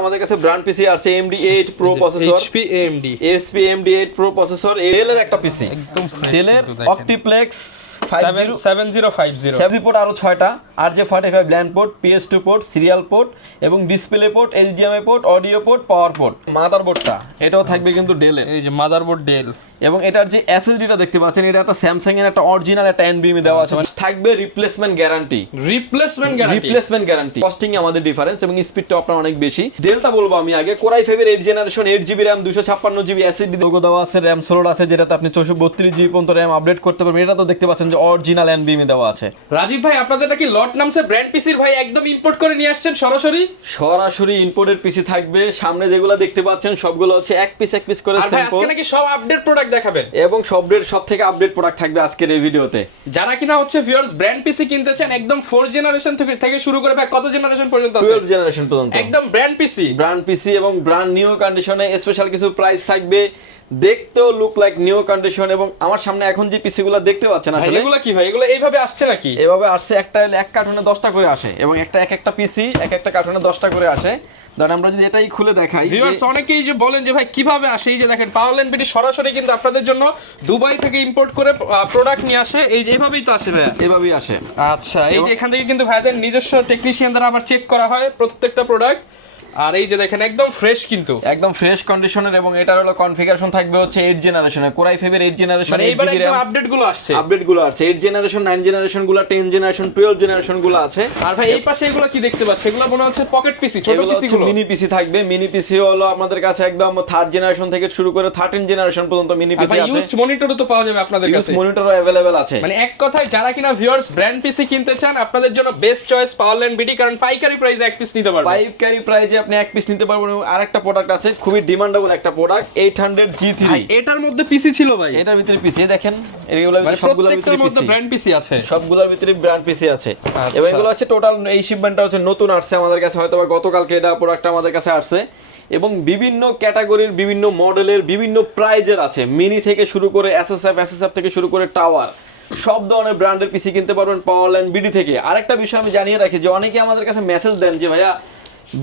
আমাদের কাছে brand PC আছে AMD 8 pro processor HP AMD HP AMD 8 pro processor ডেলের একটা পিসি একদম Dell এর Octiplex দেখেন। অক্টিপ্লেক্স পোর্ট আরও ছয়টা R J forty five LAN port PS two port serial port এবং display port HDMI port audio port power port mother বোর্ডটা এটাও থাকবে কিন্তু ডেলের এই যে মাদারবোর্ড ডেল এবং এটার যে এসএসডিটা দেখতে পাচ্ছেন এটা একটা স্যামসাং এর একটা অরিজিনাল একটা এনবিএম দেওয়া আছে। মানে থাকবে replacement guarantee replacement guarantee replacement guarantee costing আমাদের ডিফারেন্স এবং স্পিডটা আপনার অনেক বেশি। ডেলটা বলব আমি আগে। কোরাই ফাইভের eight generation eight GB RAM দুশো ছাপ্পান্ন জিবি এসএসডি লোগো দেওয়া আছে। র্যাম ষোলো আছে যেটাতে আপনি চৌষট্টি বত্রিশ জিবি পর্যন্ত র্যাম আপডেট করতে পারবেন। এটা তো দেখতে পাচ্ছেন যে অরিজিনাল এনবিএম দেওয়া আছে। রাজীব ভাই আপনাদের কি লট নামছে ব্র্যান্ড পিসির ভাই একদম ইম্পোর্ট করে নিয়ে আসছেন সরাসরি? সরাসরি ইম্পোর্টেড পিসি থাকবে। সামনে যেগুলো দেখতে পাচ্ছেন সবগুলো হচ্ছে এক পিস এক পিস করে আর ভাই আজকে নাকি সব আপডেট প্রোডাক্ট দেখাবেন। এবং সবদের সব থেকে আপডেট প্রোডাক্ট থাকবে আজকের এই ভিডিওতে। যারা কিনা হচ্ছে ভিউয়ার্স ব্র্যান্ড পিসি কিনতে চান একদম ফোর জেনারেশন থেকে থেকে শুরু করে ভাই কত জেনারেশন পর্যন্ত আছে? জেনারেশন পর্যন্ত। একদম ব্র্যান্ড পিসি ব্র্যান্ড পিসি এবং ব্র্যান্ড নিউ কন্ডিশনে স্পেশাল কিছু প্রাইস থাকবে। দেখতেও লুক লাইক নিউ কন্ডিশন এবং আমার সামনে এখন যে পিসিগুলো দেখতে পাচ্ছেন আসলে এগুলো কি ভাই? এগুলো এইভাবে আসছে নাকি? এভাবে আসছে একটা এক কার্টুনে দশটা করে আসে এবং একটা এক একটা পিসি এক একটা কার্টুনে দশটা করে আসে। ধরেন আমরা যদি এটাই খুলে দেখাই ভিউয়ার্স অনেকেই যে বলেন যে ভাই কীভাবে আসে? এই যে দেখেন পাওয়ার ল্যান্ড বিডি সরাসরি কিন্তু আপনাদের জন্য দুবাই থেকে ইম্পোর্ট করে প্রোডাক্ট নিয়ে আসে। এই যে এভাবেই তো আসে ভাই এভাবেই আসে। আচ্ছা এই যে এখান থেকে কিন্তু ভাইদের নিজস্ব টেকনিশিয়ান দ্বারা আবার চেক করা হয় প্রত্যেকটা প্রোডাক্ট আর এই যে দেখেন একদম ফ্রেশ কিন্তু। একদম ফ্রেশ কন্ডিশনের এবং এটার হলো কনফিগারেশন থাকবে হচ্ছে এইট জেনারেশনের কোরাই ফাইভের এইট জেনারেশন মানে এইবার একদম আপডেটগুলো আসছে। আপডেটগুলো আছে এইট জেনারেশন নাইন জেনারেশনগুলো টেন জেনারেশন টুয়েলভ জেনারেশনগুলো আছে। আর ভাই এই পাশে এগুলো কি দেখতে পাচ্ছি এগুলো মনে হচ্ছে পকেট পিসি ছোট পিসি গুলো। মিনি পিসি থাকবে। মিনি পিসি হলো আমাদের কাছে একদম থার্ড জেনারেশন থেকে শুরু করে থার্টিন জেনারেশন পর্যন্ত মিনি পিসি আছে। ইউজড মনিটরও তো পাওয়া যাবে আপনাদের কাছে। মনিটরও অ্যাভেলেবেল আছে। মানে এক কথায় যারা কিনা ভিউয়ার্স ব্র্যান্ড পিসি কিনতে চান আপনাদের জন্য বেস্ট চয়েস পাওয়ারল্যান্ড বিডি কারণ পাইকারি প্রাইসে এক পিস নিতে পারবেন। পাইপ ক্যারি প্রাইজে আপনি এক পিস নিতে পারবেন এবং আরেকটা প্রোডাক্ট আছে খুবই ডিমান্ডেবল একটা product eight hundred G three এটার মধ্যে পিসি ছিল ভাই। এটার ভিতরে পিসি দেখেন এগুলোর মানে সবগুলোর ভিতরে পিসি ব্র্যান্ড পিসি আছে। সবগুলোর ভিতরে ব্র্যান্ড পিসি আছে। আচ্ছা। এবং এগুলো হচ্ছে টোটাল এই শিপমেন্টটা হচ্ছে নতুন আসছে আমাদের কাছে হয়তো বা গতকালকে এটা প্রোডাক্ট আমাদের কাছে আসছে। এবং বিভিন্ন ক্যাটাগরির বিভিন্ন মডেলের বিভিন্ন প্রাইজের আছে। মিনি থেকে শুরু করে এসএসএফ এসএসএফ থেকে শুরু করে টাওয়ার সব ধরনের ব্র্যান্ডের পিসি কিনতে পারবেন পাওয়ার ল্যান্ড বিডি থেকে। আরেকটা বিষয় আমি জানিয়ে রাখি যে অনেকে আমাদের কাছে মেসেজ দেন যে ভাইয়া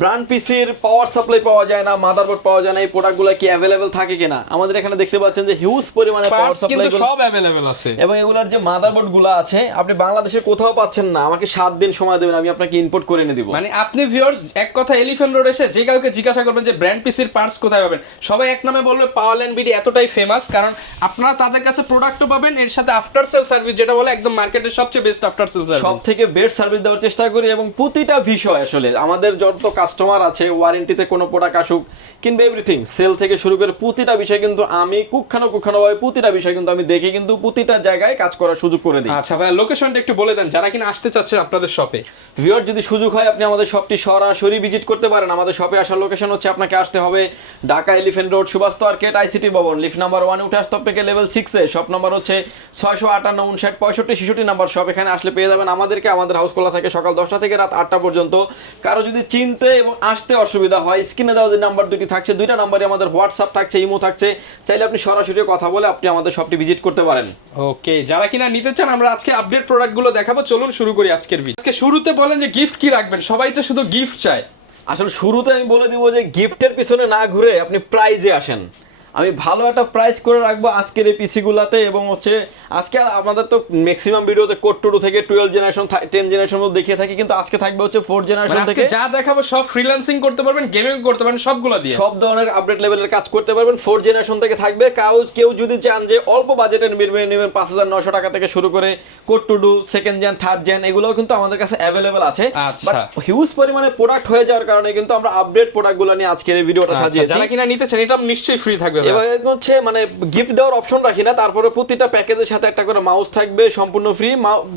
ব্র্যান্ড পিসির পাওয়ার সাপ্লাই পাওয়া যায় না মাদারবোর্ড পাওয়া যায় না এই প্রোডাক্টগুলো কি অ্যাভেলেবেল থাকে কিনা আমাদের এখানে দেখতে পাচ্ছেন যে হিউজ পরিমাণে পাওয়ার পার্টস কিন্তু সাপ্লাই সব अवेलेबल আছে এবং এগুলার যে মাদারবোর্ড গুলো আছে আপনি বাংলাদেশে কোথাও পাচ্ছেন না আমাকে সাত দিন সময় দেবেন আমি আপনাকে ইম্পোর্ট করে এনে দিব মানে আপনি ভিউয়ার্স এক কথা এলিফ্যান্ট রোড এসে যে কাউকে জিজ্ঞাসা করবেন যে ব্র্যান্ড পিসির পার্টস কোথায় পাবেন সবাই এক নামে বলবে পাওয়ার ল্যান্ড বিডি এতটাই ফেমাস কারণ আপনারা তাদের কাছে প্রোডাক্টও পাবেন এর সাথে আফটার সেল সার্ভিস যেটা বলে একদম মার্কেটের সবচেয়ে বেস্ট আফটার সেল সব সার্ভিস থেকে বেস্ট সার্ভিস দেওয়ার চেষ্টা করি এবং প্রতিটা বিষয় আসলে আমাদের যত কাস্টমার আছে ওয়ারেন্টিতে কোনো প্রোডাক্ট আসুক কিংবা এভরিথিং সেল থেকে শুরু করে প্রতিটা বিষয় কিন্তু আমি কুক্ষানো কুক্ষানো ভাবে প্রতিটা বিষয় কিন্তু আমি দেখে কিন্তু প্রতিটা জায়গায় কাজ করার সুযোগ করে দিই। আচ্ছা ভাই লোকেশনটা একটু বলে দেন যারা কিনা আসতে চাচ্ছে আপনাদের শপে ভিওর যদি সুযোগ হয় আপনি আমাদের শপটি সরাসরি ভিজিট করতে পারেন। আমাদের শপে আসার লোকেশন হচ্ছে আপনাকে আসতে হবে Dhaka elephant road Subhash market ICT ভবন। লিফট নাম্বার ওয়ান উঠে আসতে আপনাকে লেভেল সিক্সে শপ নাম্বার হচ্ছে ছয়শো আটান্ন উনষাট পঁয়ষট্টি ছেষট্টি নাম্বার শপ এখানে আসলে পেয়ে যাবেন আমাদেরকে। আমাদের হাউস খোলা থাকে সকাল দশটা থেকে রাত আটটা পর্যন্ত। কারও যদি চিনতে এবং আসতে অসুবিধা হয়। স্ক্রিনে দেওয়া যে নাম্বার দুটি থাকছে দুইটা নাম্বারে আমাদের হোয়াটসঅ্যাপ থাকছে ইমো থাকছে। চাইলে আপনি সরাসরি কথা বলে আপনি আমাদের শপটি ভিজিট করতে পারেন। ওকে যারা কিনা নিতে চান আমরা আজকে আপডেট প্রোডাক্টগুলো দেখাবো। চলুন শুরু করি আজকের ভিডিও আজকে শুরুতে বলেন যে গিফট কি রাখবেন? সবাই তো শুধু গিফট চায়। আসলে শুরুতে আমি বলে দিব যে গিফটের পিছনে না ঘুরে আপনি প্রাইজে আসেন। আমি ভালো একটা প্রাইস করে রাখব আজকের এই পিসিগুলাতে এবং হচ্ছে আজকে আমাদের তো ম্যাক্সিমাম ভিডিওতে কোড টু থেকে টুয়েলভ জেনারেশন টেন জেনারেশন দেখিয়ে থাকি কিন্তু আজকে থাকবে হচ্ছে ফোর মানে জেনারেশন থেকে যা দেখাবো সব ফ্রিল্যান্সিং করতে পারবেন গেমিং করতে পারবেন সবগুলো দিয়ে। সব ধরনের আপডেট লেভেলের কাজ করতে পারবেন। ফোর জেনারেশন থেকে থাকবে। কাউ কেউ যদি চান যে অল্প বাজেটের মিলবে নেবেন পাঁচ হাজার নশো টাকা থেকে শুরু করে core two duo second gen third gen এগুলোও কিন্তু আমাদের কাছে অ্যাভেলেবেল আছে। আচ্ছা। হিউজ পরিমাণে প্রোডাক্ট হয়ে যাওয়ার কারণে কিন্তু আমরা আপডেট প্রোডাক্টগুলো নিয়ে আজকের এই ভিডিওটা আচ্ছা, সাজিয়েছি। যারা কিনা নিতে চান এটা নিশ্চয়ই ফ্রি থাকবে হচ্ছে মানে গিফট দেওয়ার অপশন রাখি না তারপরে প্রতিটা প্যাকেজের সাথে একটা করে মাউস থাকবে সম্পূর্ণ ফ্রি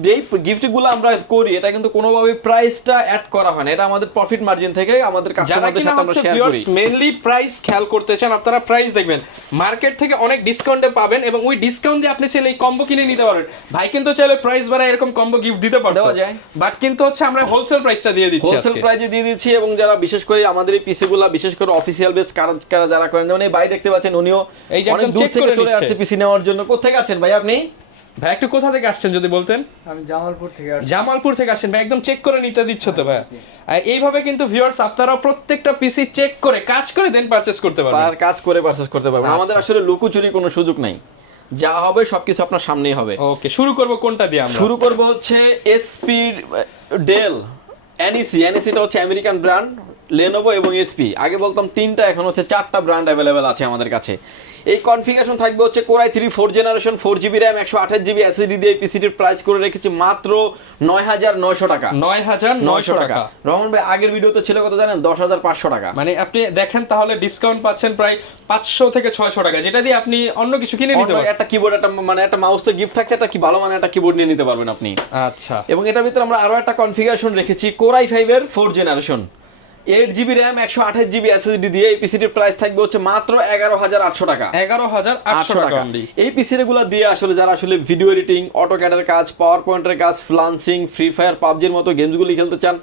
যেই গিফটগুলো আমরা করি এটা কিন্তু কোনোভাবে প্রাইসটা অ্যাড করা হয় না। এটা আমাদের প্রফিট মার্জিন থেকে আমাদের কাস্টমারদের সাথে আমরা শেয়ার করি। মেইনলি প্রাইস খেয়াল করতে চান আপনারা প্রাইস দেখবেন। মার্কেট থেকে অনেক ডিসকাউন্টে পাবেন এবং ওই ডিসকাউন্ট দিয়ে আপনি চাইলে এই কম্বো কিনে নিতে পারেন ভাই কিন্তু চাইলে প্রাইস বাড়ায় এরকম কম্বো গিফট দিতে পারতো। যায়। বাট কিন্তু হচ্ছে আমরা হোলসেল প্রাইসটা দিয়ে দিচ্ছি হোলসেল প্রাইজে দিয়ে দিচ্ছি এবং যারা বিশেষ করে আমাদের এই পিসি গুলা বিশেষ করে অফিসিয়াল বেস কারা যারা করেন যেমন এই ভাই দেখতে পাচ্ছেন উনিও এই যে অনেক দূর থেকে চলে আসছে পিসি নেওয়ার জন্য। কোথেকে আসছেন ভাই আপনি? ভাই একটু কোথা থেকে আসছেন যদি বলতেন? আমি জামালপুর থেকে আসছি। জামালপুর থেকে আসছেন ভাই একদম চেক করে নিতে দিচ্ছ তো ভাই। এইভাবে কিন্তু ভিউয়ার্স আপনারাও প্রত্যেকটা পিসি চেক করে কাজ করে দেন পারচেস করতে পারবেন। আর কাজ করে পারচেস করতে পারবেন। আমাদের আচ্ছা। আসলে লুকোচুরি কোনো সুযোগ নাই। যা হবে সবকিছু আপনার সামনেই হবে। ওকে শুরু করব কোনটা দিয়ে আমরা? শুরু করব হচ্ছে এসপি ডেল এনইসি এনইসিটা হচ্ছে আমেরিকান ব্র্যান্ড লেনোভো এবং এসপি আগে বলতাম তিনটা এখন হচ্ছে চারটা ব্র্যান্ড অ্যাভেলেবেল আছে আমাদের কাছে। এই কনফিগারেশন থাকবে হচ্ছে core i three four generation four GB RAM একশো আঠাশ জিবি এসএসডি দিয়ে পিসিটির প্রাইস করে রেখেছি মাত্র নয় হাজার নয়শো টাকা। নয় হাজার নয়শো টাকা। রহমান ভাই আগের ভিডিওতে ছিল কত জানেন? দশ হাজার পাঁচশো টাকা। মানে আপনি দেখেন তাহলে ডিসকাউন্ট পাচ্ছেন প্রায় পাঁচশো থেকে ছয়শো টাকা। যেটা দিয়ে আপনি অন্য কিছু কিনে নিতে পারবেন। একটা কিবোর্ড একটা মানে একটা মাউস তো গিফট থাকছে একটা কি ভালো মানে একটা কিবোর্ড নিয়ে নিতে পারবেন আপনি। আচ্ছা। এবং এটার ভিতরে আমরা আরও একটা কনফিগারেশন রেখেছি কোরাই ফাইভের four generation eight GB RAM একশো আঠাশ জিবি এসএসডি দিয়ে এই পিসিটির প্রাইস থাকবে হচ্ছে মাত্র এগারো হাজার আটশো টাকা। এগারো হাজার আটশো টাকা এই পিসিটি গুলো দিয়ে আসলে যারা আসলে ভিডিও এডিটিং অটো অটোক্যাডের কাজ পাওয়ার পয়েন্টের কাজ ফ্লান্সিং ফ্রি ফায়ার পাবজির মতো গেমসগুলি খেলতে চান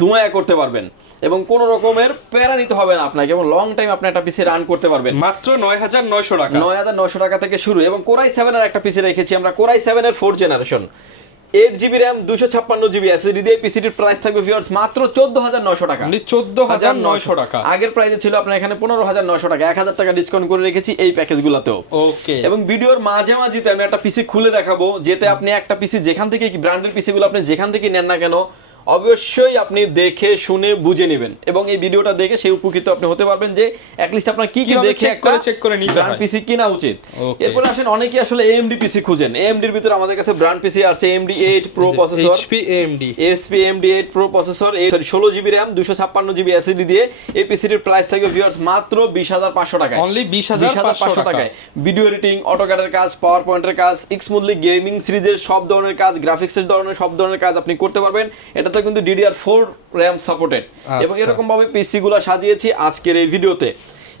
ধোঁয়া করতে পারবেন। এবং কোনো রকমের প্যারা নিতে হবে না আপনাকে এবং লং টাইম আপনি একটা পিসি রান করতে পারবেন। মাত্র নয় হাজার নয়শো টাকা। নয় হাজার নশো টাকা থেকে শুরু এবং কোরাই সেভেনের একটা পিসি রেখেছি আমরা কোরাই সেভেনের four generation eight GB RAM দুশো ছাপ্পান্ন জিবি এসএসডি দিয়ে পিসিটির প্রাইস থাকবে ভিউয়ার্স মাত্র চোদ্দ হাজার নশো টাকা। only চোদ্দ হাজার নয়শো টাকা। আগের প্রাইসে ছিল আপনার এখানে পনেরো হাজার নয়শো টাকা। এক হাজার টাকা ডিসকাউন্ট করে রেখেছি এই প্যাকেজগুলোতেও। ওকে এবং ভিডিওর মাঝে মাঝিতে আমি একটা পিসি খুলে দেখাবো যেতে আপনি একটা পিসি যেখান থেকে কি ব্র্যান্ডের পিসিগুলো আপনি যেখান থেকে নেন না কেন অবশ্যই আপনি দেখে শুনে বুঝে নেবেন। এবং এই ভিডিওটা দেখে সেই উপকৃত আপনি হতে পারবেন যে অ্যাটলিস্ট আপনার কি কি দেখে check করে check করে নিতে হয়। পিসি কিনা উচিত। এরপর আসেন অনেকেই আসলে এএমডি পিসি খুঁজেন। এএমডি এর ভিতরে আমাদের কাছে ব্র্যান্ড পিসি আছে AMD eight pro processor HP AMD HP AMD eight pro processor sorry ষোলো জিবি র্যাম দুশো ছাপ্পান্ন জিবি এসএসডি দিয়ে এই পিসিটির প্রাইস থাকবে ভিউয়ার্স মাত্র বিশ হাজার পাঁচশো টাকায়। অনলি বিশ হাজার পাঁচশো টাকায়। টাকায় ভিডিও এডিটিং অটোক্যাডের কাজ পাওয়ার পয়েন্টের কাজ স্মুথলি গেমিং সিরিজের সব ধরনের কাজ গ্রাফিক্সের ধরনের সব ধরনের কাজ আপনি করতে পারবেন। এটাতে কিন্তু ডিডিআর ফোর র্যাম সাপোর্টেড এবং। এরকম ভাবে পিসি গুলো সাজিয়েছি আজকের এই ভিডিওতে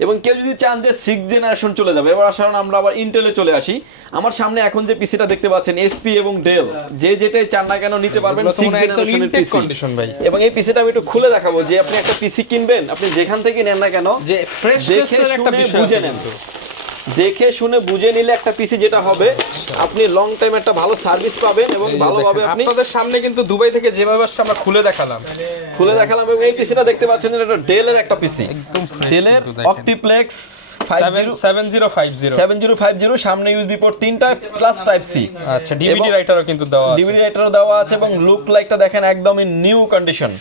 এবং কেউ যদি চান যে সিক্স জেনারেশন চলে যাবে এবার আসলে আমরা আবার ইন্টেলে চলে আসি আমার সামনে এখন যে পিসিটা দেখতে পাচ্ছেন এসপি এবং ডেল যে যেটাই চান না কেন নিতে পারবেন সিক্স জেনারেশনের পিসি। এবং এই পিসিটা আমি একটু খুলে দেখাবো যে আপনি একটা পিসি কিনবেন আপনি যেখান থেকে নেন না কেন যে ফ্রেশ দেখে একটা বিষয় বুঝে নেন। দেখে শুনে বুঝে নিলে একটা পিসি যেটা হবে আপনি লং টাইম একটা ভালো সার্ভিস পাবেন এবং ভালোভাবে আপনি আপনাদের সামনে কিন্তু দুবাই থেকে যেভাবে আসছে আমরা খুলে দেখালাম। খুলে দেখালাম এবং এই পিসিটা দেখতে পাচ্ছেন যে এটা ডেলের একটা পিসি একদম ডেলের OptiPlex seven zero five zero seven zero five zero সামনে ইউএসবি পোর্ট তিনটা প্লাস টাইপ সি আচ্ছা ডিভিডি রাইটারও কিন্তু দেওয়া আছে। ডিভিডি রাইটারও দেওয়া আছে এবং লুক লাইকটা দেখেন একদমই নিউ কন্ডিশন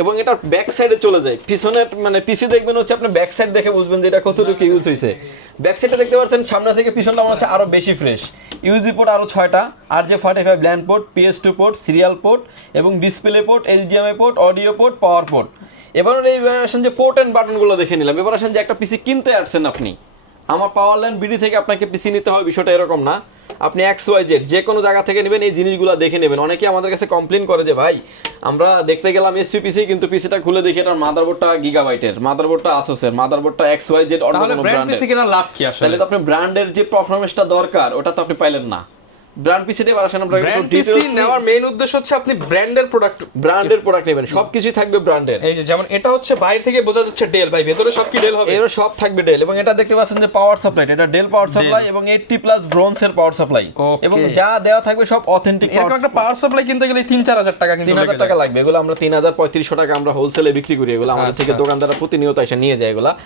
এবং এটা ব্যাক সাইডে চলে যায়। পিছনের মানে পিসি দেখবেন হচ্ছে আপনি ব্যাক সাইড দেখে বুঝবেন যে এটা কতটুকু ইউজ হয়েছে। ব্যাক সাইডে দেখতে পাচ্ছেন সামনে থেকে পিছনটা মনে হচ্ছে আরও বেশি ফ্রেশ ইউএসবি পোর্ট আরও ছয়টা R J forty five LAN port PS two port serial port এবং display port HDMI port audio port power port এবার এই আসেন যে পোর্ট অ্যান্ড বাটনগুলো দেখে নিলাম। এবার আসেন যে একটা পিসি কিনতে আসছেন আপনি। আমার পাওয়ার লাইন বিডি থেকে আপনাকে পিসি নিতে হবে বিষয়টা এরকম না। আপনি এক্স ওয়াই জেড যে কোনো জায়গা থেকে নেবেন এই জিনিসগুলো দেখে নেবেন। অনেকে আমাদের কাছে কমপ্লেন করে যে ভাই আমরা দেখতে গেলাম এসপি পিসি কিন্তু পিসিটা খুলে দেখি এটার মাদারবোর্ডটা গিগাবাইটের মাদারবোর্ডটা আসোসের মাদারবোর্ডটা এক্স ওয়াই জেড অন্য কোনো ব্র্যান্ডের লাভ কি আসলে? তাহলে তো আপনি ব্র্যান্ডের যে পারফরমেন্সটা দরকার ওটা তো আপনি পাইলেন না। ব্র্যান্ড এবার আসেন আমরা ব্র্যান্ড পিসি নেওয়ার মেইন উদ্দেশ্য হচ্ছে আপনি ব্র্যান্ডের প্রোডাক্ট ব্র্যান্ডের প্রোডাক্ট নেবেন থাকবে ব্র্যান্ডের এই যে যেমন এটা হচ্ছে বাইরে থেকে বোঝা যাচ্ছে ডেল ভাই ভেতরে সব কি ডেল হবে? এর সব থাকবে ডেল এবং এটা দেখতে পাচ্ছেন যে পাওয়ার সাপ্লাই এটা ডেল পাওয়ার সাপ্লাই এবং 80 প্লাস ব্রোঞ্জের পাওয়ার সাপ্লাই এবং যা দেওয়া থাকবে সব অথেন্টিক এরকম একটা পাওয়ার সাপ্লাই কিনতে গেলে তিন চার হাজার টাকা কিন্তু তিন হাজার লেগে। টাকা লাগবে এগুলো আমরা তিন হাজার পঁয়ত্রিশশো টাকা আমরা হোলসেলে বিক্রি করি এগুলো আমাদের থেকে আচ্ছা। দোকানদাররা প্রতিনিয়ত এসে নিয়ে যায় এগুলা।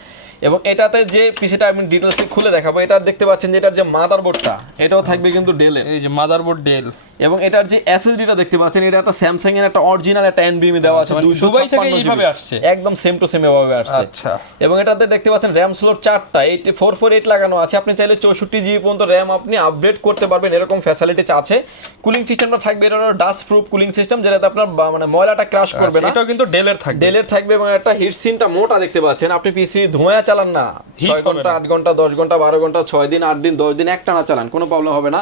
এবং এটাতে যে পিসিটা আমি ডিটেলস খুলে দেখাবো এটা দেখতে পাচ্ছেন যে এটার যে মাদারবোর্ডটা এটাও থাকবে কিন্তু ডেলের এই যে মাদারবোর্ড ডেল এবং এটার যে এসএসডিটা দেখতে পাচ্ছেন এটা একটা স্যামসাং এর একটা অরিজিনাল একটা এনবিএম দেওয়া আছে মানে দুবাই থেকে এইভাবে আসছে? একদম সেম টু সেম এভাবে আসছে। আচ্ছা। এবং এটাতে দেখতে পাচ্ছেন র্যাম স্লট চারটা এইট ফোর ফোর এইট লাগানো আছে। আপনি চাইলে চৌষট্টি জিবি পর্যন্ত র্যাম আপনি আপডেট করতে পারবেন এরকম ফ্যাসিলিটিস আছে। কুলিং সিস্টেমটা থাকবে এটা ডাস্ট প্রুফ কুলিং সিস্টেম যেটাতে আপনার মানে ময়লাটা ক্রাশ করবে না। এটাও কিন্তু ডেলের থাকবে। ডেলের থাকবে এবং একটা হিট সিনটা মোটা দেখতে পাচ্ছেন। আপনি পিসি ধোঁয়া চালান না। ছয় ঘণ্টা আট ঘণ্টা দশ ঘণ্টা বারো ঘণ্টা ছয় দিন আট দিন দশ দিন একটানা চালান কোনো প্রবলেম হবে না।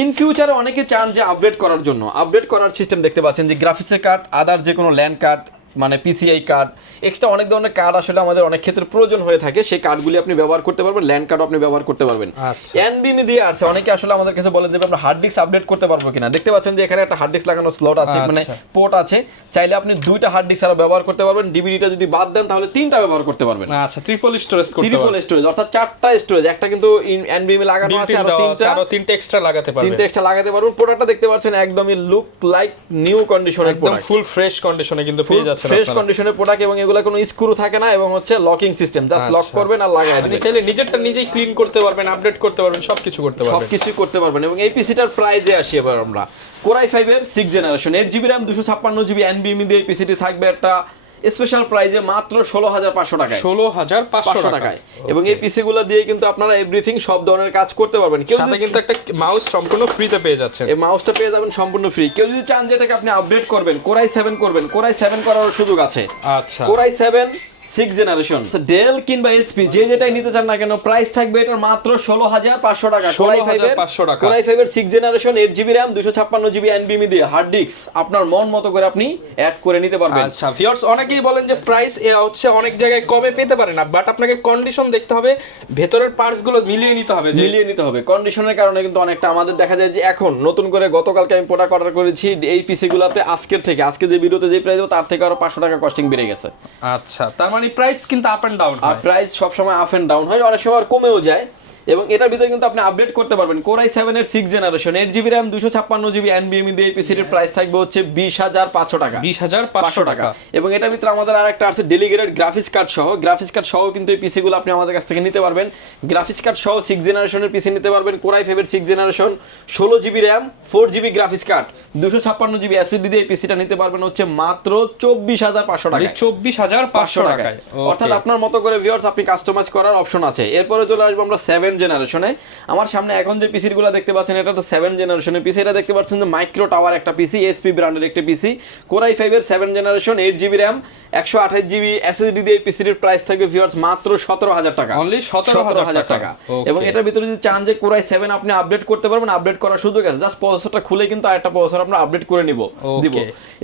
ইন ফিউচারে অনেকে চান যে আপডেট করার জন্য। আপডেট করার সিস্টেম দেখতে পাচ্ছেন যে গ্রাফিক্সের কার্ড আদার যে কোনো ল্যান্ড কার্ড মানে পিসিআই কার্ড এক্সট্রা অনেক ধরনের কার্ড আসলে আমাদের অনেক ক্ষেত্রে প্রয়োজন হয়ে থাকে। সেই কার্ডগুলি আপনি ব্যবহার করতে পারবেন ল্যান্ড কার্ডও আপনি ব্যবহার করতে পারবেন। আচ্ছা। এনবিএমি দিয়ে আসছে অনেকে আসলে আমাদের কাছে বলে দেবে আমরা হার্ড ডিস্ক আপডেট করতে পারব কিনা? দেখতে পাচ্ছেন যে এখানে একটা হার্ড ডিস্ক লাগানো স্লট আছে মানে আচ্ছা। পোর্ট আছে। চাইলে আপনি দুইটা হার্ড ডিস্ক আরও ব্যবহার করতে পারবেন। ডিভিডিটা যদি বাদ দেন তাহলে তিনটা ব্যবহার করতে পারবেন। আচ্ছা ট্রিপল স্টোরেজ করতে ট্রিপল স্টোরেজ অর্থাৎ চারটা স্টোরেজ একটা কিন্তু এনবিএমি লাগানো আছে আর তিনটা। আরও তিনটা এক্সট্রা লাগাতে পারবেন। তিনটা এক্সট্রা লাগাতে পারবেন। প্রোডাক্টটা দেখতে পাচ্ছেন একদমই লুক লাইক নিউ কন্ডিশনের একদম ফুল ফ্রেশ কন্ডিশনে কিন্তু পেয়ে ফ্রেশ কন্ডিশনের প্রোডাক্ট এবং এগুলো কোনো স্ক্রু থাকে না এবং হচ্ছে লকিং সিস্টেম জাস্ট লক। করবেন আর লাগাই আপনি চাইলে নিজেরটা নিজেই ক্লিন করতে পারবেন আপডেট করতে পারবেন সবকিছু করতে পারবেন। সবকিছু করতে পারবেন এবং এই পিসিটার প্রাইজে আসি এবার আমরা। কোরাই ফাইভের six generation eight GB RAM দুশো ছাপ্পান্ন জিবি এনবিএমি দিয়ে এই পিসিটি থাকবে একটা স্পেশাল প্রাইজে মাত্র ষোলো হাজার পাঁচশো টাকায়। ষোলো হাজার পাঁচশো টাকায়। এবং এই পিসি গুলো দিয়ে কিন্তু আপনারা এভরিথিং সব ধরনের কাজ করতে পারবেন। কেউ সাথে কিন্তু একটা মাউস সম্পূর্ণ ফ্রিতে পেয়ে যাচ্ছেন। এই মাউসটা পেয়ে যাবেন সম্পূর্ণ ফ্রি কেউ যদি চান যে এটাকে আপনি আপডেট করবেন কোরাই সেভেন করবেন কোরাই সেভেন করার সুযোগ আছে। আচ্ছা। Core i seven six generation Dell কিংবা এসপি যে যেটাই নিতে চান না কেন প্রাইস থাকবে এটার মাত্র ষোলো হাজার পাঁচশো টাকা। কোরাই ফাইভের 16,500 টাকা। কোরাই ফাইভের six generation eight GB RAM দুশো ছাপ্পান্ন জিবি এনবিএমি দিয়ে হার্ড ডিস্ক আপনার মন মতো করে আপনি অ্যাড করে নিতে পারবেন। আচ্ছা ভিউয়ার্স অনেকেই বলেন যে প্রাইস হচ্ছে অনেক জায়গায় কমে পেতে পারে না বাট আপনাকে কন্ডিশন দেখতে হবে ভেতরের পার্টসগুলো মিলিয়ে নিতে হবে মিলিয়ে নিতে হবে। কন্ডিশনের কারণে কিন্তু অনেকটা আমাদের দেখা যায় যে এখন নতুন করে গতকালকে আমি প্রোডাক্ট অর্ডার করেছি এই পিসি গুলাতে আজকের থেকে। আজকে যে ভিডিওতে যে প্রাইস তার থেকে আরও পাঁচশো টাকা কস্টিং বেড়ে গেছে। আচ্ছা তার মানে প্রাইস কিন্তু আপ এন্ড ডাউন হয়। প্রাইস সবসময় আপ এন্ড ডাউন হয় অনেক সময় কমেও যায়। এবং এটার ভিতরে কিন্তু আপনি আপডেট করতে পারবেন। কোরাই সেভেন এর six generation eight GB RAM দুশো ছাপ্পান্ন জিবি এনবিএমি দিয়ে এই পিসির প্রাইস থাকবে হচ্ছে বিশ হাজার পাঁচশো টাকা। বিশ হাজার পাঁচশো টাকা। এবং এটার ভিতরে আমাদের আর একটা আছে ডেলিগেটেড গ্রাফিক্স কার্ড সহ। গ্রাফিক্স কার্ড সহ কিন্তু এই পিসিগুলো আপনি আমাদের কাছ থেকে নিতে পারবেন। গ্রাফিক্স কার্ড সহ সিক্স জেনারেশনের পিসি নিতে পারবেন। কোরাই ফাইভের সিক্স জেনারেশন ষোলো GB RAM four GB graphics card দুশো ছাপ্পান্ন জিবি অ্যাসিডি দিয়ে এই পিসিটা নিতে পারবেন হচ্ছে মাত্র চব্বিশ হাজার পাঁচশো টাকা চব্বিশ হাজার পাঁচশো টাকায়। অর্থাৎ আপনার মতো করে ভিউয়ার্স আপনি কাস্টমাইজ করার অপশন আছে। এরপরে চলে আসব আমরা সেভেন জেনারেশনে আমার সামনে এখন যে পিসিরগুলো দেখতে পাচ্ছেন এটা তো সেভেন জেনারেশনের পিসি এটা দেখতে পাচ্ছেন যে মাইক্রো টাওয়ার একটা পিসি এসপি ব্র্যান্ডের একটা পিসি কোরাই ফাইভের seven generation eight GB RAM একশো আঠাশ জিবি এসএসডি দিয়ে এই পিসির প্রাইস থাকবে ভিউয়ার্স মাত্র সতেরো হাজার টাকা। Only 17,000 টাকা। এবং এটার ভিতরে যদি চান যে কোরাই সেভেন আপনি আপডেট করতে পারবেন আপডেট করার সুযোগ আছে। জাস্ট প্রসেসরটা খুলে কিন্তু আরেকটা প্রসেসর আমরা আপডেট করে নিব দিব।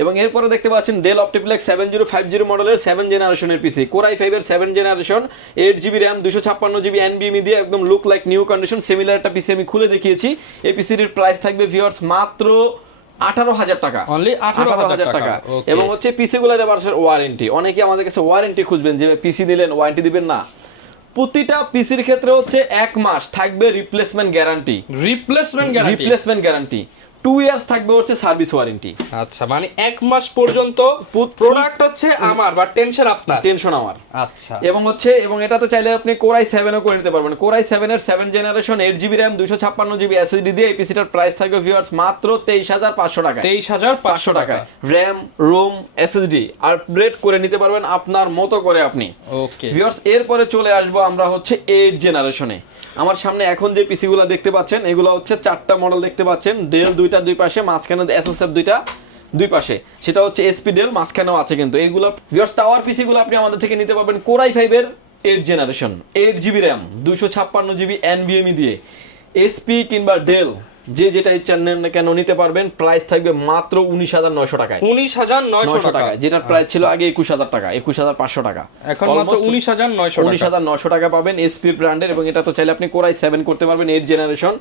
এবং এরপরে দেখতে পাচ্ছেন Dell OptiPlex seven zero five zero মডেলের সেভেন জেনারেশনের পিসি কোরাই ফাইভের seven generation eight GB RAM দুশো ছাপ্পান্ন জিবি এনবিএমি দিয়ে একদম look like new condition similar একটা পিসি আমি খুলে দেখিয়েছি। এই পিসির প্রাইস থাকবে ভিউয়ার্স মাত্র আঠারো হাজার টাকা। অনলি আঠারো হাজার টাকা। এবং হচ্ছে পিসি গুলোর এবার ওয়ারেন্টি অনেকে আমাদের কাছে ওয়ারেন্টি খুঁজবেন যে পিসি নিলেন ওয়ারেন্টি দিবেন না। প্রতিটা পিসির ক্ষেত্রে হচ্ছে এক মাস থাকবে replacement guarantee replacement guarantee replacement guarantee two years থাকবে হচ্ছে সার্ভিস ওয়ারেন্টি আচ্ছা মানে এক মাস পর্যন্ত প্রোডাক্ট হচ্ছে আমার বা টেনশন আপনার। টেনশন আমার। আচ্ছা। এবং হচ্ছে এবং এটাতে চাইলে আপনি কোরাই সেভেনও করে নিতে পারবেন। কোরাই সেভেনের seven generation eight GB RAM দুশো ছাপ্পান্ন জিবি এসএসডি দিয়ে এই পিসিটার প্রাইস থাকবে ভিউয়ার্স মাত্র তেইশ হাজার পাঁচশো টাকা তেইশ হাজার পাঁচশো টাকা। র্যাম রোম এসএসডি আপগ্রেড করে নিতে পারবেন আপনার মতো করে আপনি। ওকে ভিউয়ার্স এরপরে চলে আসব আমরা হচ্ছে এইট জেনারেশনে আমার সামনে এখন যে পিসিগুলো দেখতে পাচ্ছেন, এগুলো হচ্ছে চারটা মডেল দেখতে পাচ্ছেন। ডেল দুইটার দুই পাশে, মাঝখানে এসএসএফ দুইটা দুই পাশে। সেটা হচ্ছে এসপি ডেল মাঝখানেও আছে কিন্তু। এগুলো বিয়স টাওয়ার পিসিগুলো আপনি আমাদের থেকে নিতে পারবেন কোরাই ফাইভের eight generation eight GB RAM দুশো ছাপ্পান্ন জিবি এনবিএমই দিয়ে। এসপি কিংবা ডেল যে যেটা ইচ্ছা নেন কেন নিতে পারবেন প্রাইস থাকবে মাত্র উনিশ হাজার নয়শো টাকায়। উনিশ হাজার নয়শো নয়শো টাকা। যেটার প্রাইস ছিল আগে একুশ হাজার টাকা একুশ হাজার পাঁচশো টাকা। এখন মাত্র উনিশ হাজার নয়শো উনিশ টাকা হাজার নশো টাকা পাবেন এসপির ব্র্যান্ডের এবং এটা তো চাইলে আপনি কোরাই সেভেন করতে পারবেন এইট জেনারেশন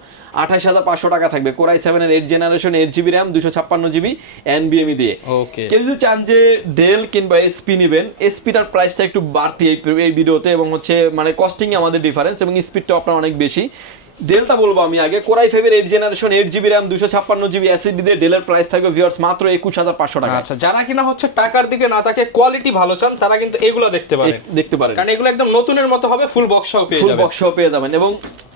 আঠাশ হাজার পাঁচশো টাকা থাকবে। কোরাই সেভেনের eight generation eight GB RAM দুশো ছাপ্পান্ন জিবি এনবিএমই দিয়ে। ওকে কেউ যদি চান যে ডেল কিংবা এসপি নেবেন এসপিটার প্রাইসটা একটু বাড়তি এই এই ভিডিওতে এবং হচ্ছে মানে কস্টিং আমাদের ডিফারেন্স এবং স্পিডটা আপনার অনেক বেশি। ডেলটা বলব আমি আগে। কোরাই ফাইভের eight generation eight GB RAM দুশো ছাপ্পান্ন জিবি অ্যাসিড দিয়ে ডেলের প্রাইস থাকবে ভিউয়ার্স মাত্র একুশ হাজার পাঁচশো টাকা আচ্ছা যারা কিনা হচ্ছে টাকার দিকে না তাকে কোয়ালিটি ভালো চান তারা কিন্তু এগুলো দেখতে পারে দেখতে পারে কারণ এগুলো একদম নতুনের মতো হবে ফুল বক্সও পেয়ে ফুল বক্সও পেয়ে যাবেন। এবং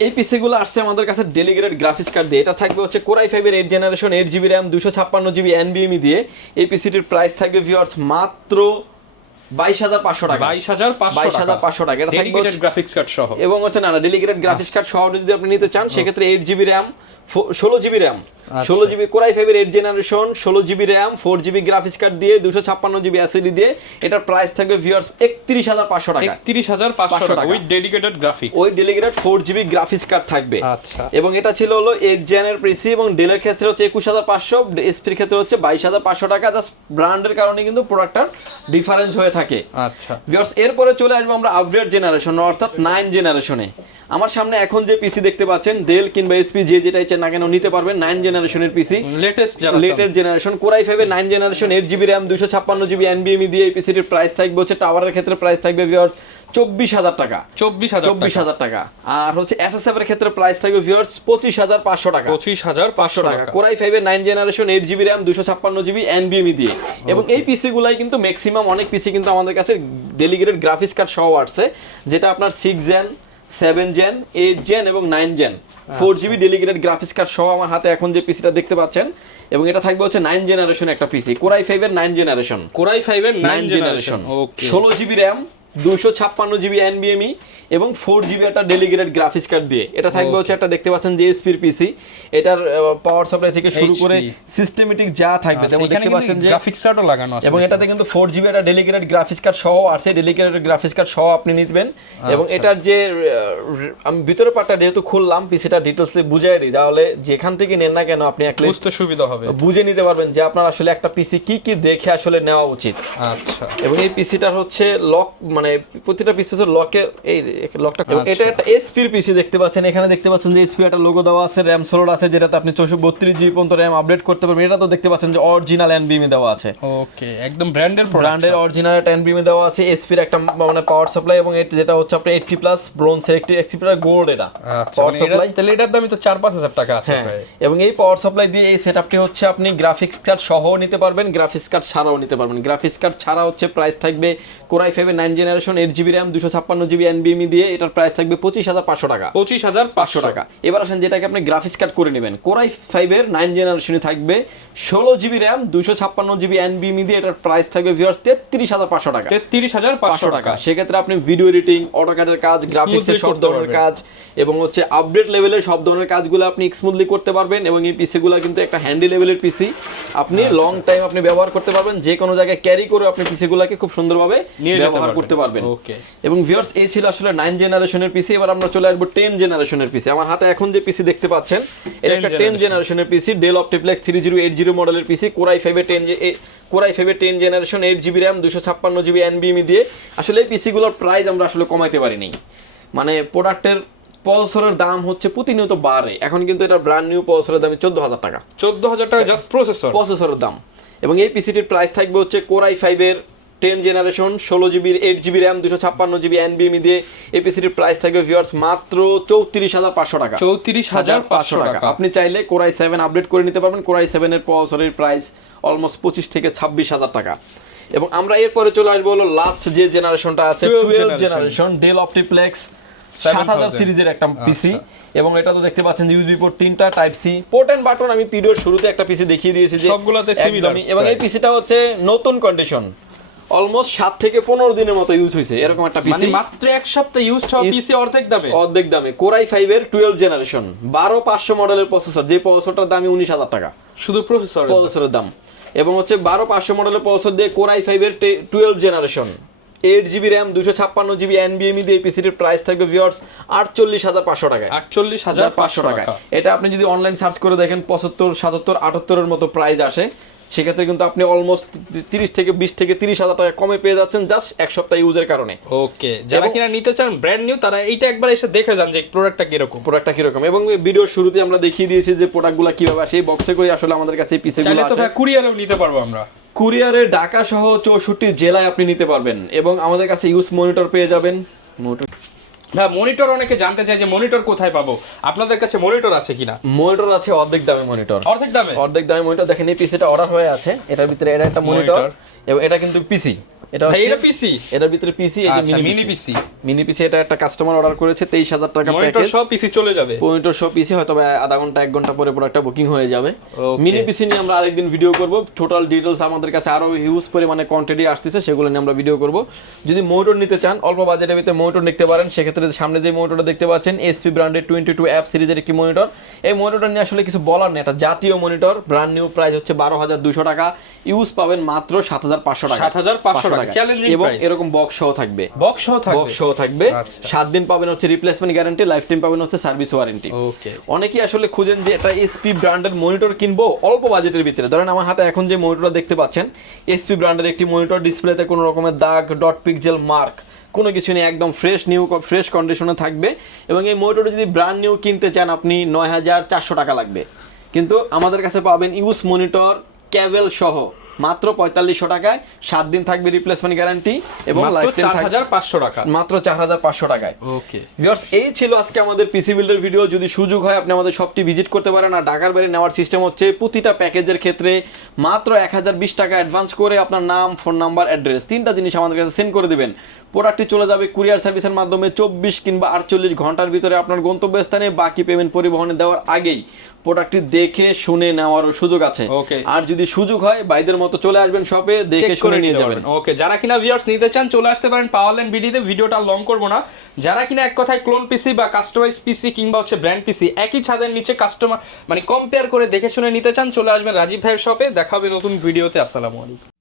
এই পিসিগুলো আসছে আমাদের কাছে ডেলিগেটেড গ্রাফিক্স কার্ড দিয়ে। এটা থাকবে হচ্ছে কোরাই ফাইভের eight generation eight GB RAM দুশো ছাপ্পান্ন জিবি এনবিএমই দিয়ে। এই পিসিটির প্রাইস থাকবে ভিউয়ার্স মাত্র বাইশ হাজার পাঁচশো টাকা। বাইশ হাজার বাইশ হাজার পাঁচশো টাকা। এটা গ্রাফিক্স কার্ড সহ। এবং হচ্ছে না না ডেলিগেটেড গ্রাফিক্স কার্ড সহ যদি আপনি নিতে চান সেক্ষেত্রে এইট জিবি র্যাম ষোলো জিবি র্যাম। আচ্ছা। ষোলো জিবি কোরাই ফাইভের এইট জেনারেশন ষোলো GB RAM four GB graphics card দিয়ে দুশো ছাপ্পান্ন জিবি এসএডি দিয়ে এটার প্রাইস থাকবে ভিউয়ার্স একত্রিশ হাজার পাঁচশো টাকা। একত্রিশ হাজার পাঁচশো টাকা। উইথ ডেডিকেটেড গ্রাফিক্স ওই delegated four GB graphics card থাকবে। আচ্ছা। এবং এটা ছিল হলো এইট জেনের পিসি এবং ডেলের ক্ষেত্রে হচ্ছে একুশ হাজার পাঁচশো এসপির ক্ষেত্রে হচ্ছে বাইশ হাজার পাঁচশো টাকা। জাস্ট ব্র্যান্ডের কারণে কিন্তু প্রোডাক্টটার ডিফারেন্স হয়ে থাকে। আচ্ছা। ভিউয়ার্স এরপরে চলে আসব আমরা আপগ্রেড জেনারেশন অর্থাৎ নাইন জেনারেশনে আমার সামনে এখন যে পিসি দেখতে পাচ্ছেন ডেল কিংবা এসপি যে যেটা ইচ্ছে না কেন নিতে পারবেন নাইন জেনারেশনের পিসি লেটেস্ট যারা লেটেস্ট জেনারেশন কোরাই ফাইভের nine generation eight GB RAM দুশো ছাপ্পান্ন জিবি এনবিএমই দিয়ে এই পিসিটির প্রাইস থাকবে হচ্ছে টাওয়ারের ক্ষেত্রে প্রাইস থাকবে ভিউয়ার্স চব্বিশ হাজার টাকা। চব্বিশ হাজার চব্বিশ হাজার টাকা। আর হচ্ছে এসএসএফ এর ক্ষেত্রে প্রাইস থাকবে ভিউয়ার্স পঁচিশ হাজার পাঁচশো টাকা। পঁচিশ হাজার পাঁচশো টাকা। কোরাই ফাইভের nine generation eight GB RAM দুশো ছাপ্পান্ন জিবি এনবিএমই দিয়ে। এবং এই পিসি গুলাই কিন্তু ম্যাক্সিমাম অনেক পিসি কিন্তু আমাদের কাছে ডেলিগেটেড গ্রাফিক্স কার্ড সহ আসছে যেটা আপনার six gen seven gen eight gen এবং nine gen. Four GB delegated graphics card সহ আমার হাতে এখন যে পিসিটা দেখতে পাচ্ছেন এবং এটা থাকবে হচ্ছে নাইন জেনারেশন একটা পিসি কোরাই ফাইভের নাইন জেনারেশন কোরাই ফাইভের নাইন জেনারেশন ষোলো জিবি র্যাম দুশো ছাপ্পান্ন জিবি এনবিএমই এবং ফোর জিবি একটা ডেলিগেটেড গ্রাফিক্স কার্ড দিয়ে। এটা থাকবে হচ্ছে একটা দেখতে পাচ্ছেন যে এসপির পিসি এটার পাওয়ার সাপ্লাই থেকে শুরু করে সিস্টেমেটিক যা থাকবে। যেমন আচ্ছা, দেখতে পাচ্ছেন যে গ্রাফিক্স কার্ডও লাগানো আছে। এবং এটাতে কিন্তু ফোর জিবি একটা ডেলিগেটেড গ্রাফিক্স কার্ড সহ আছে ডেলিগেটেড গ্রাফিক্স কার্ড সহ আপনি এবং আচ্ছা। এটার যে আমি ভিতরের পার্টটা যেহেতু খুললাম পিসিটা ডিটেলসলি বুঝাই দিই তাহলে যেখান থেকে নেন না কেন আপনি একটা বুঝতে সুবিধা হবে। বুঝে নিতে পারবেন যে আপনার আসলে একটা পিসি কি কি দেখে আসলে নেওয়া উচিত। আচ্ছা। এবং এই পিসিটার হচ্ছে লক মানে প্রতিটা পিসি হচ্ছে লকের এই লকটা আচ্ছা। এটা একটা এসপির পিসি দেখতে পাচ্ছেন। এখানে দেখতে পাচ্ছেন যে এসপি একটা লোগো দেওয়া আছে র্যাম সোলোড আছে যেটাতে আপনি চৌষট্টি বত্রিশ জিবি পর্যন্ত র্যাম আপডেট করতে পারবেন। এটা তো দেখতে পাচ্ছেন যে অরিজিনাল এনবিএমি দেওয়া আছে। ওকে একদম ব্র্যান্ডের ব্র্যান্ডের অরিজিনাল একটা এনবিএমি দেওয়া আছে। এসপির একটা মানে পাওয়ার সাপ্লাই এবং এর যেটা হচ্ছে আপনার এইটটি প্লাস ব্রোঞ্জ একটি এক্সিপ্টার গোল্ড এটা। আচ্ছা পাওয়ার মানে সাপ্লাই তাহলে এটার দামই তো চার পাঁচ হাজার টাকা আছে হ্যাঁ। এবং এই পাওয়ার সাপ্লাই দিয়ে এই সেটআপটি হচ্ছে আপনি গ্রাফিক্স কার্ড সহ নিতে পারবেন। গ্রাফিক্স কার্ড ছাড়াও নিতে পারবেন। গ্রাফিক্স কার্ড ছাড়া হচ্ছে প্রাইস থাকবে কোরাই ফাইভের nine generation eight GB RAM দুশো ছাপ্পান্ন জিবি এনবিএমই দিয়ে এটার প্রাইস থাকবে পঁচিশ হাজার পাঁচশো টাকা। পঁচিশ হাজার পাঁচশো টাকা। এবার আসেন যেটাকে আপনি গ্রাফিক্স কার্ড করে নেবেন। কোরাই ফাইভের নাইন জেনারেশনে থাকবে ষোলো জিবি র্যাম দুশো ছাপ্পান্ন জিবি এনবিএমই দিয়ে এটার প্রাইস থাকবে ভিউয়ার্স তেত্রিশ হাজার পাঁচশো টাকা। তেত্রিশ হাজার পাঁচশো টাকা। সেক্ষেত্রে আপনি ভিডিও এডিটিং অটোক্যাডের কাজ গ্রাফিক্সের সব ধরনের কাজ এবং হচ্ছে আপডেট লেভেলের সব ধরনের কাজগুলো আপনি স্মুথলি করতে পারবেন এবং এই পিসিগুলো কিন্তু একটা হ্যান্ডি লেভেলের পিসি আপনি আচ্ছা। লং টাইম আপনি ব্যবহার করতে পারবেন যে কোনো জায়গায় ক্যারি করে আপনি পিসিগুলোকে খুব সুন্দরভাবে নিয়ে ব্যবহার পারবেন। করতে পারবেন। ওকে এবং ভিউয়ার্স এই ছিল আসলে নাইন জেনারেশনের পিসি এবার আমরা চলে আসব টেন জেনারেশনের পিসি আমার হাতে এখন যে পিসি দেখতে পাচ্ছেন এটা একটা টেন জেনারেশনের PC Dell OptiPlex three zero eight zero মডেলের পিসি কোরাই ফাইভে টেন কোরাই ফাইভে ten generation eight GB RAM দুশো ছাপ্পান্ন জিবি এনবিএমি দিয়ে। আসলে এই পিসিগুলোর প্রাইস আমরা আসলে কমাইতে পারিনি। মানে প্রোডাক্টের প্রসেসরের দাম হচ্ছে প্রতিনিয়ত বাড়ে। এখন কিন্তু এটা ব্র্যান্ড নিউ প্রসেসরের দাম চোদ্দ হাজার টাকা। চোদ্দ হাজার টাকা জাস্ট প্রসেসর প্রসেসরের দাম। এবং এই পিসিটির প্রাইস থাকবে হচ্ছে কোরাই ফাইভের টেন জেনারেশন ষোলো জিবির এইট জিবি র্যাম দুশো ছাপ্পান্ন জিবি এনবিএমি দিয়ে এই পিসিটির প্রাইস থাকবে ভিউয়ার্স মাত্র চৌত্রিশ হাজার পাঁচশো টাকা। চৌত্রিশ হাজার পাঁচশো টাকা। আপনি চাইলে কোরাই সেভেন আপডেট করে নিতে পারবেন। কোরাই সেভেনের প্রসেসরের প্রাইস অলমোস্ট পঁচিশ থেকে ছাব্বিশ হাজার টাকা। এবং আমরা এরপরে চলে আসব হলো লাস্ট যে জেনারেশনটা আছে টুয়েলভ জেনারেশন ডেল অপটিপ্লেক্স 7000 সাত হাজার সিরিজের একটা পিসি এবং এটা তো দেখতে পাচ্ছেন ইউএসবি পোর্ট তিনটা type C port and button আমি পিডিওর শুরুতে একটা পিসি দেখিয়ে দিয়েছি সবগুলোতে এবং এই। পিসিটা হচ্ছে নতুন কন্ডিশন অলমোস্ট সাত থেকে পনেরো দিনের মতো ইউজ হয়েছে এরকম একটা মানে পিসি মাত্র এক সপ্তাহ ইউজ হওয়া পিসি অর্ধেক দামে? অর্ধেক দামে। কোরাই ফাইভের টুয়েলভ জেনারেশন বারো পাঁচশো মডেলের প্রসেসর যে প্রসেসরটার দামই উনিশ হাজার টাকা। শুধু প্রসেসর প্রসেসরের দাম। এবং হচ্ছে বারো পাঁচশো মডেলের প্রসেসর দিয়ে কোরাই ফাইভ এর twelve generation eight GB RAM দুশো ছাপ্পান্ন জিবি এনবিএমই দিয়ে পিসিটির প্রাইস থাকবে ভিওয়ার্স আটচল্লিশ হাজার পাঁচশো টাকায়। আটচল্লিশ হাজার পাঁচশো টাকা। এটা আপনি যদি অনলাইন সার্চ করে দেখেন পঁচাত্তর সাতাত্তর আটাত্তরের মতো প্রাইস আসে। সেক্ষেত্রে কিন্তু আপনি অলমোস্ট তিরিশ থেকে বিশ থেকে তিরিশ হাজার টাকা কমে পেয়ে যাচ্ছেন জাস্ট এক সপ্তাহ ইউজের কারণে। ওকে যারা কিনা নিতে চান ব্র্যান্ড নিউ তারা এইটা একবার এসে দেখে যান যে প্রোডাক্টটা কীরকম। প্রোডাক্টটা কীরকম। এবং ভিডিওর শুরুতে আমরা দেখিয়ে দিয়েছি যে প্রোডাক্টগুলো কীভাবে আসে। এই বক্সে করে আসলে আমাদের কাছে এই পিসেগুলো আসে। কুরিয়ারেও নিতে পারব আমরা। কুরিয়ারে ঢাকা সহ চৌষট্টি জেলায় আপনি নিতে পারবেন। এবং আমাদের কাছে ইউজ মনিটর পেয়ে যাবেন। হ্যাঁ মনিটর অনেকে জানতে চায় যে মনিটর কোথায় পাবো। আপনাদের কাছে মনিটর আছে কিনা? মনিটর আছে অর্ধেক দামে মনিটর অর্ধেক দামে? অর্ধেক দামে মনিটর দেখেন এই পিসিটা অর্ডার হয়ে আছে। এটার ভিতরে এটা একটা মনিটর এবং এটা কিন্তু পিসি এটা এটা পিসি এটার ভিতরে পিসি এই যে mini mini PC mini PC এটা একটা কাস্টমার অর্ডার করেছে তেইশ হাজার টাকা মনিটর প্যাকেজ সব পিসি চলে যাবে। পয়েন্টর সব পিসি হয়তো আধা ঘণ্টা এক ঘণ্টা পরে প্রোডাক্টটা বুকিং হয়ে যাবে। মিনি পিসি নিয়ে আমরা আরেকদিন ভিডিও করব। টোটাল ডিটেলস আমাদের কাছে আরও হিউজ পরিমাণে কোয়ান্টিটি আসতেছে সেগুলো নিয়ে আমরা ভিডিও করব। যদি মোটর নিতে চান অল্প বাজেটের ভিতরে মোটর নিতে পারেন। সেক্ষেত্রে সামনে যে মোটরটা দেখতে পাচ্ছেন এসপি ব্র্যান্ডের টোয়েন্টি টু অ্যাপ সিরিজের একটি মনিটর এই মনিটরটা নিয়ে আসলে কিছু বলার নেই। এটা জাতীয় মনিটর ব্র্যান্ড নিউ প্রাইস হচ্ছে বারো হাজার দুশো টাকা। ইউজ পাবেন মাত্র সাত হাজার পাঁচশো টাকা। 7,500 টাকা। এবং। এরকম বক্স সহ থাকবে। বক্স সহ থাকবে? বক্স সহ থাকবে। আচ্ছা। সাত দিন পাবেন হচ্ছে রিপ্লেসমেন্ট গ্যারান্টি লাইফ টাইম পাবেন হচ্ছে সার্ভিস ওয়ারেন্টি ওকে অনেকেই আসলে খুঁজেন যে এটা এসপি ব্র্যান্ডের মনিটর কিনবো অল্প বাজেটের ভিতরে। ধরেন আমার হাতে এখন যে মনিটরটা দেখতে পাচ্ছেন এসপি ব্র্যান্ডের একটি মনিটর ডিসপ্লেতে কোনো রকমের দাগ ডট পিক্সেল মার্ক কোনো কিছু নেই একদম ফ্রেশ নিউ ফ্রেশ কন্ডিশনে থাকবে। এবং এই মনিটরটা যদি ব্র্যান্ড নিউ কিনতে চান আপনি নয় হাজার চারশো টাকা লাগবে। কিন্তু আমাদের কাছে পাবেন ইউজ মনিটর ক্যাবেল সহ। মাত্র পঁয়তাল্লিশশো টাকায় সাত দিন থাকবে রিপ্লেসমেন্ট গ্যারান্টি এবং মাত্র চার হাজার পাঁচশো টাকা। মাত্র চার হাজার পাঁচশো টাকায়। ওকে ভিউয়ার্স এই ছিল আজকে আমাদের পিসি বিল্ডের ভিডিও যদি সুযোগ হয় আপনি আমাদের শপটি ভিজিট করতে পারেন। আর ঢাকার বাইরে নেওয়ার সিস্টেম হচ্ছে প্রতিটা প্যাকেজের ক্ষেত্রে মাত্র এক হাজার বিশ টাকা অ্যাডভান্স করে আপনার নাম ফোন নাম্বার অ্যাড্রেস তিনটা জিনিস আমাদের কাছে সেন্ড করে দিবেন। প্রোডাক্টটি চলে যাবে কুরিয়ার সার্ভিসের মাধ্যমে চব্বিশ কিংবা আটচল্লিশ ঘণ্টার ভিতরে আপনার গন্তব্যস্থানে। বাকি পেমেন্ট পরিবহনে দেওয়ার আগেই প্রোডাক্টটি দেখে শুনে নেওয়ারও সুযোগ আছে। ওকে। আর যদি সুযোগ হয় বাইদের মতো চলে আসবেন শপে দেখে শুনে নিয়ে যাবেন। ওকে যারা কিনা ভিউয়ার্স নিতে চান চলে আসতে পারেন পাওয়ারল্যান্ড বিডিতে ভিডিওটা লং করব না। যারা কিনা এক কথায় ক্লোন পিসি বা কাস্টমাইজ পিসি কিংবা হচ্ছে ব্র্যান্ড পিসি একই ছাদের নিচে কাস্টমার মানে কম্পেয়ার করে দেখে শুনে নিতে চান চলে আসবেন রাজীব ভাইয়ের শপে দেখাবে নতুন ভিডিওতে আসসালামু আলাইকুম।